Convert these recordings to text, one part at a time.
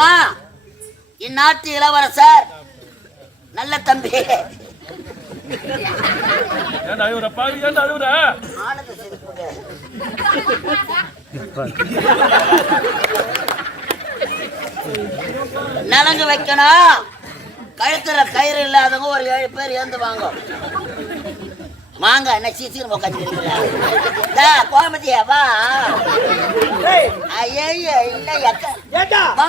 அம்மா இந்நாட்டு இளவரசர். நல்ல தம்பி. நலங்கு வைக்கணும். கழுத்துல கயிறு இல்லாதவங்க ஒரு ஏழு பேர் ஏந்து வாங்க என்ன சீசீர் உட்காந்துருக்கீங்களா கோமதியா வா. ஐயோ அக்கா. ஏண்டா? வா.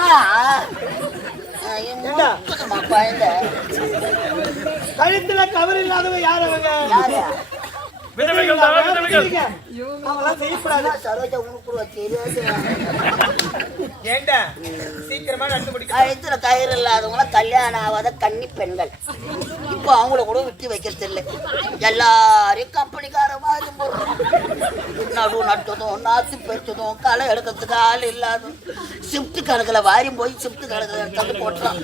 கழுத்துல கவர் இல்லாதவங்க யார் அவங்க? சீக்கிரமா கழுத்துல கயிறு இல்லாதவங்கள கல்யாணம் ஆகாத கன்னி பெண்கள். இப்போ அவங்கள கூட விட்டு வைக்கிறது இல்லை எல்லாரையும் கம்பெனிக்கார மாதிரி போடுறோம். நடு நட்டதும் நாத்து பெருத்ததும் களை எடுக்கிறதுக்கு ஆள் இல்லாதும் ஷிஃப்ட் கணக்கில் வாரி போய் ஷிஃப்ட் கணக்கில் எடுத்து போட்டுறான்.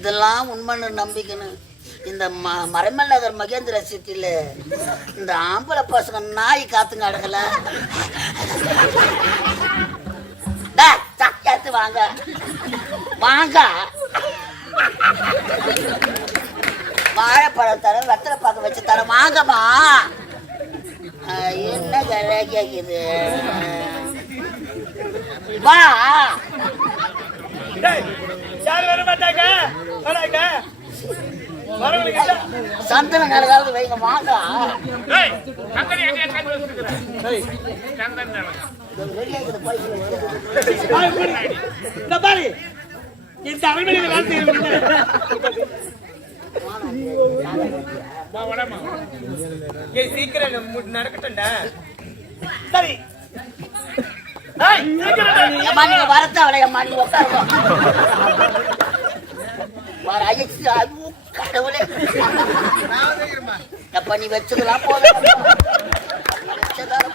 இதெல்லாம் உண்மைன்னு நம்பிக்கைன்னு இந்த ம மரமல் நகர் மகேந்திர சிட்டியில் இந்த ஆம்பளை பசங்க நாய் காத்துங்க அடங்கல. வாங்க. வாங்க. வாழைப்பழம் தரேன் வெத்தலை பாக்க வச்சு தரேன். வாங்கம்மா. என்ன கதை கேக்குது வா. டேய், யார் வர மாட்டாங்க வராங்க? சந்தன கலகாவது வைங்க வாங்க. இந்த பாரு. இந்த அவைமொழியில வார்த்தை இருக்கு. ஏய், சீக்கிரம் மு- நடக்கட்டும்டா சரி ஏய் சீக்கிரம் நீங்க வரத்தவளை, ஏம்மா, நீங்க உட்காருங்க. வர ஐயோ, ஐயோ, கடவுளே. போதும் வச்சதெல்லாம்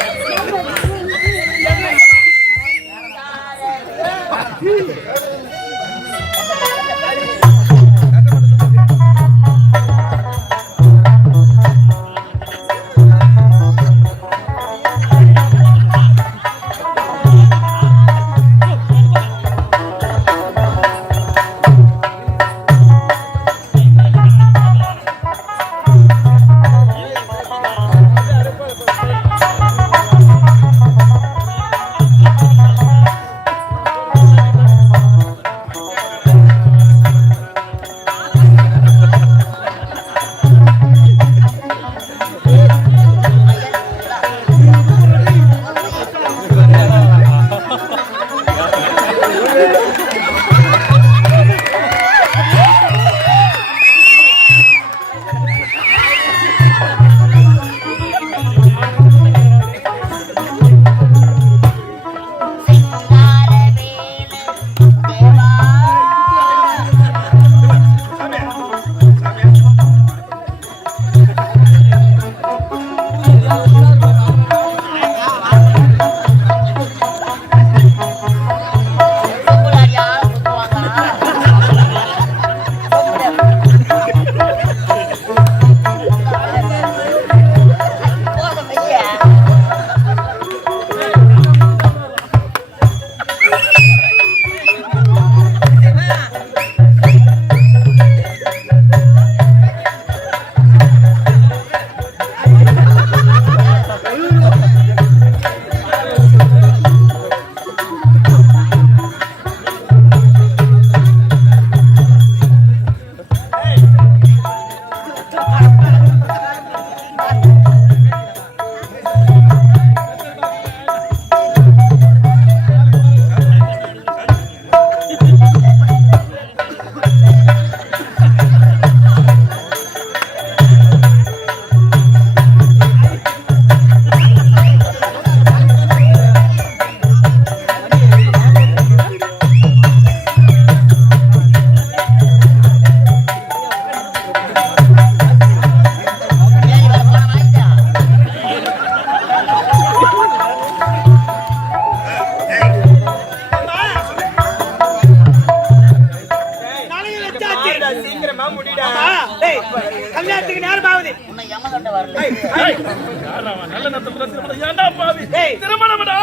திருமணம்டா?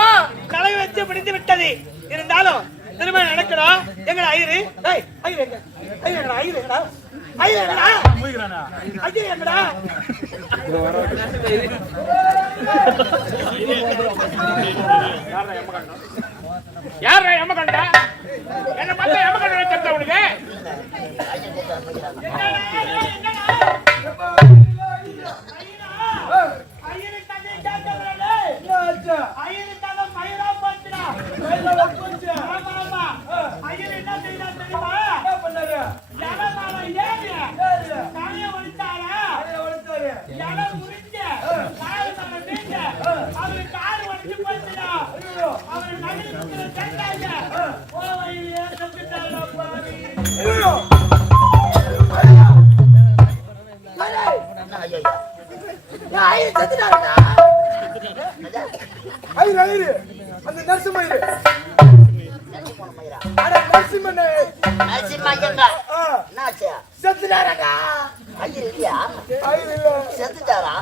தலை வச்சு பிடித்து விட்டது. இருந்தாலும் திருமணம் நடக்கணும் எங்கடா ஐயரு? ஏய் ஐயரு எங்க? ஐயரு எங்கடா ஐயரு எங்கடா? ஐயரு எங்கடா? யாரா யமகண்டா என்ன பார்த்தா யமகண்ட தெரிஞ்ச உனக்கு? ஐயரு செத்துனாரடா ஐயர் இல்லையா செத்துட்டாரா?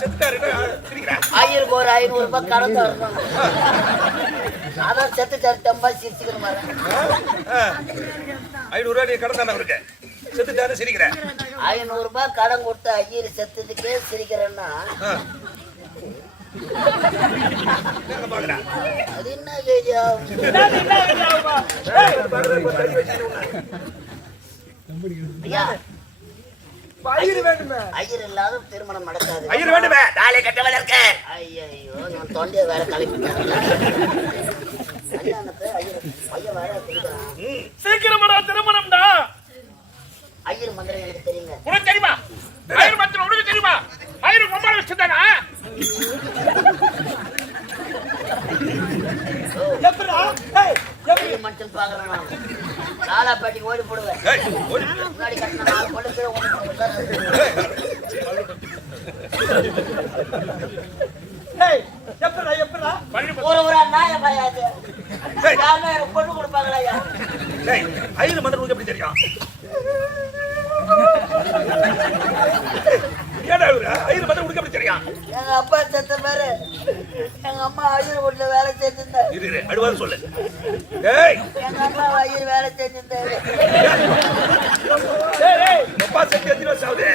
செத்துட்டாரு ஐயருக்கு ஒரு ஐநூறு ரூபாய் கடன் தரணும். அதான் செத்துட்டாரு தம்பா சிரிச்சுக்கணும் பாரு. ஐநூறு ரூபாய் நீ கடன் தானே அவருக்கு. செத்துட்டாரு சிரிக்கிற. ஐநூறு ரூபாய் கடன் கொடுத்து ஐயர் செத்துட்டுக்கே சிரிக்கிறேன்னா. என்ன பாக்குறா அது என்ன கேஜா ஐயா ஐயரு இல்லாத திருமணம் நடக்காது. ஐயர் வேண்டுமே. தாலி கட்டவல இருக்க ஐயோ நான் தொண்டையை வேற கலப்பிட்டேன் கல்யாணத்தை ஐயர் ஐயர் மந்திரம் எனக்கு தெரியுங்க. உனக்கு தெரியுமா? ஐயர் மத்திரம் உனக்கு தெரியுமா? ஐயர் எப்படி? ஐயர் மனுஷன் பாக்குறேன் நான். நாலாப்பேட்டைக்கு ஓடி போடுவேன். ஏய், ஓடி. முன்னாடி கட்டின நாலு எனக்கு பொண்ணு கொடுப்பாங்களா ஐயர் மந்திரம் எப்படி தெரியும்? ஐயர் தெரியும் எங்க அப்பா செத்த பேரு எங்க அம்மா ஐயர் வீட்டுல வேலை செஞ்சிருந்தாரு. இரு அடுவாது சொல்லு. ஏய் எங்க அம்மா ஐயர் வேலை செஞ்சிருந்தாரு. அப்பா செத்து எத்தனை வருஷம் ஆகுது?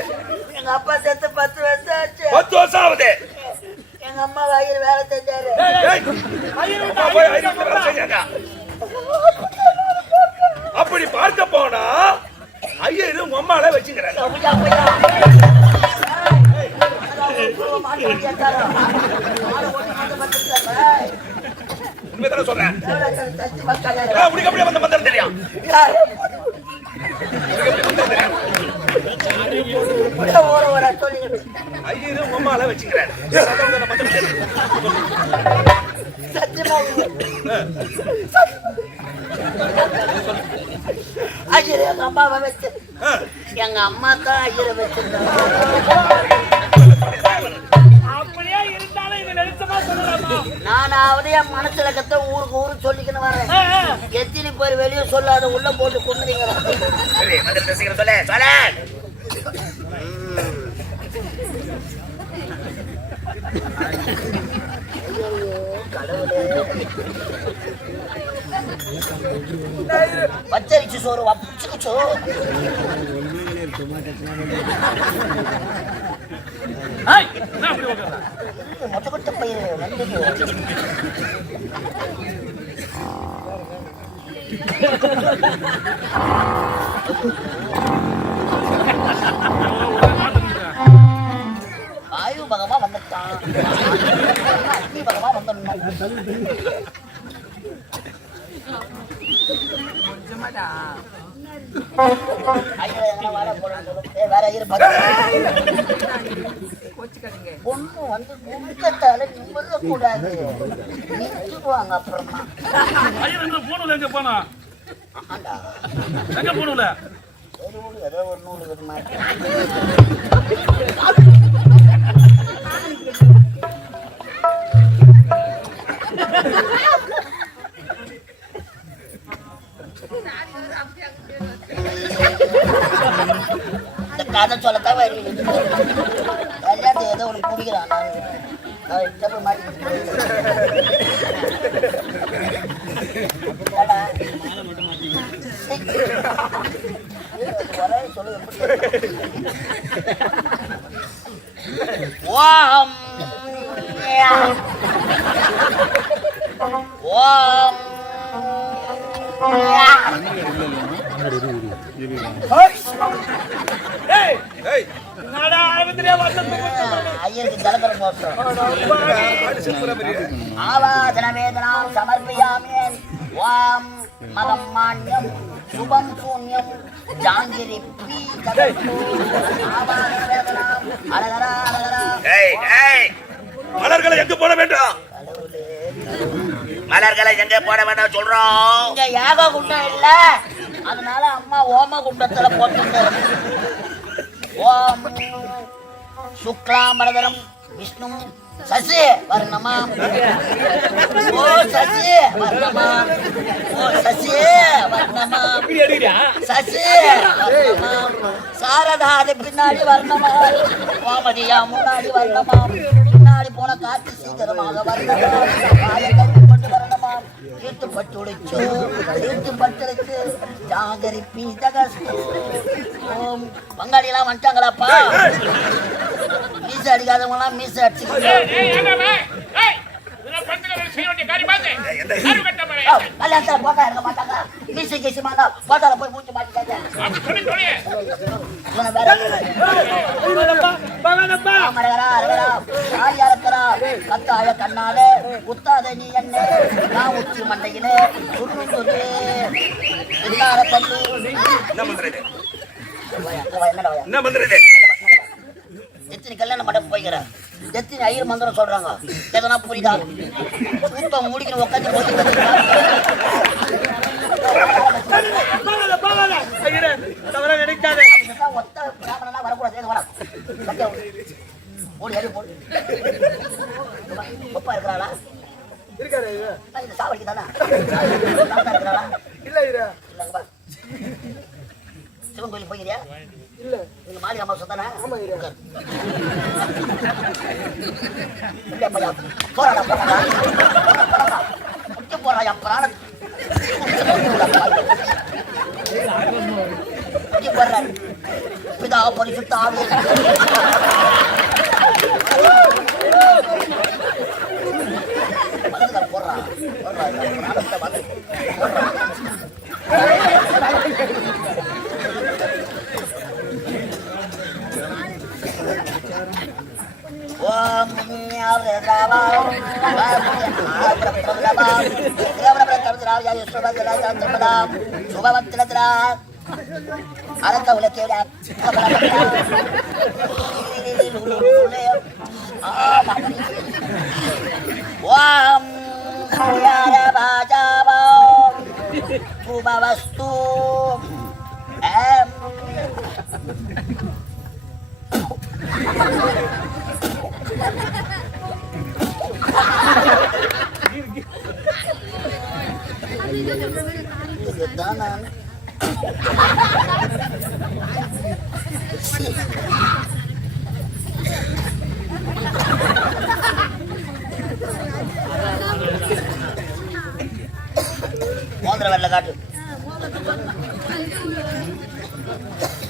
எங்க அப்பா செத்து பத்து வருஷம் சார் எங்க அம்மாவை வச்சு எங்க அம்மா தான் ஐயரை வச்சிருந்தாங்க. நானாவது என் மனசுல கத்த ஊருக்கு ஊரு சொல்லிக்கணும் வரேன். எத்தனை பேர் வெளியே சொல்லாத உள்ள போட்டு சீக்கிரம் சொல்லு. சொல்லு. பச்சரிச்சு சோறு வச்சுக்குச்சோ ஆயு பகமா வந்துட்டான். அக்னி பகமா வந்துடணும் ஐயோ, பொண்ணு வந்து குடுக்கத்தால நிமிர கூடாது நிறுத்துவாங்க அப்புறமா பூணூல் எங்க போனா எங்க நூல் ஏதோ ஒரு நூல் மாதிரி இந்த கதை சொல்லத்தான் வரி கல்யாணத்துக்கு ஏதோ உனக்கு பிடிக்கிறான் நான் அவன் தப்பு மாட்டிக்கிட்டு ஏடா. ஒரே சொல்லு, எப்படி ஓம் ஓம் ஐயருக்கு ஜலபர மோசம் ஆடு செப்புற பெரிய ஆவாதன வேதனாம் சமர்ப்பயாமேன் வாம் மகம் மான்யம் சுபம் சூன்யம் ஜாங்கிரி பீ அழகரா அழகரா மலர்களை எங்க போட வேண்டும் மலர்களை எங்க போட வேண்டும் சொல்றோம் இங்க யாக குண்டம் இல்ல அதனால அம்மா ஓம குண்டத்துல போட்டு ஓம் சுக்லாம்பரதரம் விஷ்ணு சசி வர்ணமா? ஓ சசி வர்ணமா? ஓ சசி வர்ணமா? சசி வர்ணமா? சாரதா அது பின்னாடி வர்ணமா? கோமதியா முன்னாடி வர்ணமா? பின்னாடி போன காத்து சீக்கிரமாக வர்ணமா? வாயை கட்டி கொண்டு வர்ணமா? ஈட்டு பட்டு உழைச்சு ஜாகரி பீதகஸ்து ஓம் எல்லாம் வந்துட்டாங்களாப்பா? மீசை அடிக்காதவங்க மீசை அடிச்சுக்கிட்டு? கல்யாணத்துல போட்டா இருக்க மாட்டாங்க மீசை கேசி மாட்டா போட்டால போய் மூச்சு மாட்டிக்காங்க சொல்லி கத்தாய கண்ணாலே குத்தாத நீ என்ன நான் உச்சி மண்டையிலே சொல்லு தள்ளி என்ன பண்றது? என்ன பண்றது எத்தனை கல்யாணம் மண்டபம் போய்க்கிறேன் எத்தனை ஐயர் மந்திரம் சொல்றாங்க? எதனா புரியுதா? சூப்பம் முடிக்கிற உட்காந்து நினைக்காதே ஒத்த பிராமணனா வரக்கூடாது வரா ஓடி போடு ஒப்பா இருக்கிறாளா இருக்காரு சாவடிக்கு தானே இல்ல பா சிவன் கோயிலுக்கு போய்க்கிறியா இல்ல. நீங்க மாலி அம்மா சொத்தானே? ஆமா பையா போறாடா போறாடா முக்கிய போறாயா பிராண போறாரு பிதா பரிசுத்த ஆவி போடுறா. போடுறா பிராணத்தை வந்து ஓம் சுபவத்திரா அரக்க உலகேட ஓம் பாஜாவோ சுபவஸ்து ஏம் இதுதான் நான் மோதிர வெள்ள காட்டு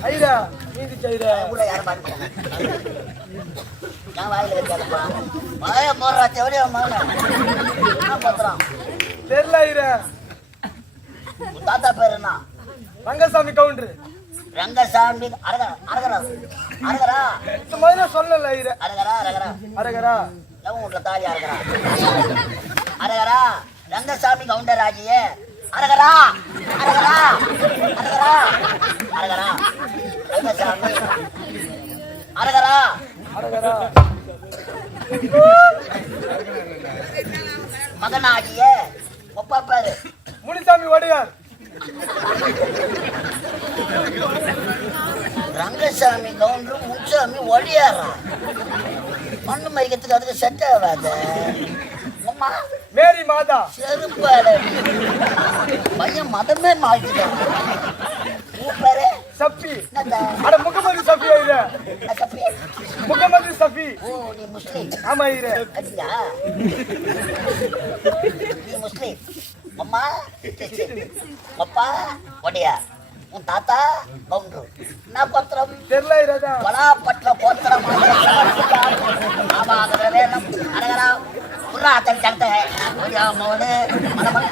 ஐயா நீதி செய்யற யாரும் பார்க்க மாட்டாங்க. நான் வாயில வைக்காதப்பா வாய போடுறா தெவடியா மகன என்ன பத்திரம்? தெரியல உன் தாத்தா பேர் என்ன? ரங்கசாமி கவுண்டர். ரங்கசாமி அரகரா அரகரா. அரகரா. இந்த மாதிரி சொல்லல அரகரா அரகரா. அரகரா. லவ் வீட்டுல தாலி அரகரா? அரகரா. ரங்கசாமி கவுண்டராஜியே அரகரா. அரகரா. அரகரா. அரகரா. ரங்கசாமி. அரகரா அரகரா. மகனாகிய ஒப்பா பேரு முனிசாமி வடியார் ரங்கசாமி கவுண்டர் முன்சாமி ஒடியாரா மண்ணு மறிக்கிறதுக்கு அதுக்கு செட் ஆகாது. அம்மா மேரி மாதா. செருப்பால. பையன் மதமே உன் பேரு சஃபி? அட முகமது சஃபி ஐயா? முகமது சஃபி. ஓ நீ முஸ்லீம். ஆமா ஐயா அப்படியா? நீ முஸ்லீம். அம்மா. அப்பா ஒடியா உன் தாத்தா கவுண்டரு. என்ன பத்திரம் தெரியல ஐயா பலாப்பற்ற கோத்திரம். ஆமா அதுல வேணும் அழகரா புறா தன் தந்த ஒடியா மோனு மனமன்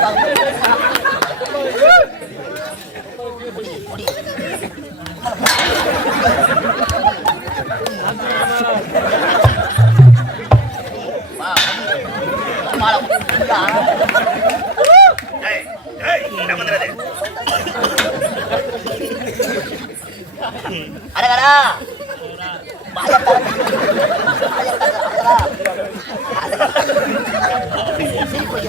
அரகரா பண்ணி தான் பார்க்கணும் புடி புடி வா, புடி. அம்மாளை புடிடா. ஏய், ஏய், என்ன பண்றது? அழகரா வாயை திறந்து. வாயை திறந்து, அழகரா. சிரிப்பு இவனா? ஏய், யாரா? அழகரா. ஏய், பொறுக்கடா, பொறுக்கடா. அழகரா அரகரா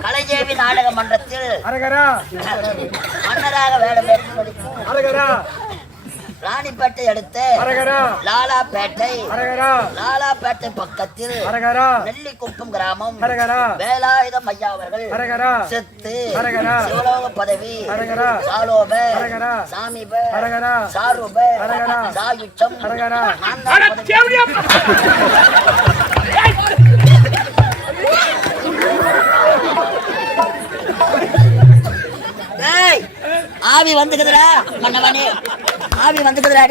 கலைஜேவி நாடக மன்றத்தில் மன்னராக வேலை மேற்கொள்ளும் ராணிப்பேட்டை அடுத்து லாலாப்பேட்டை. லாலாப்பேட்டை பக்கத்தில் அரகரா. நெல்லிக்குப்பம் கிராமம். வேலாயுதம் ஐயா அவர்கள் செத்து. சிவலோக பதவி. சாலோப. சாமிப. சாரூப ஏய் ஆவி வந்துக்குதுடா மன்னவனே. ஆவி வந்துக்குதுடா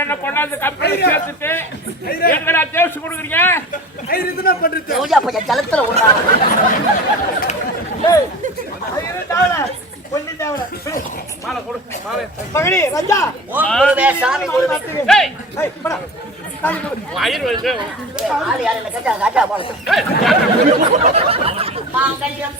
என்ன கொண்டாந்து கம்பெனி சேர்த்துட்டு. எங்கடா தேவசி கொடுக்குறீங்க? பூஜா பூஜை ஜலத்துல விடுறா ஐயரு தேவல பொண்ணு தேவல மாலை கொடு மாலை மகனி ரஞ்சா குருவே சாமி குருவே ஏய். போடா. வயிறு வந்து ஆளு யாரு? கேட்டா காட்டா மாங்கல்யம்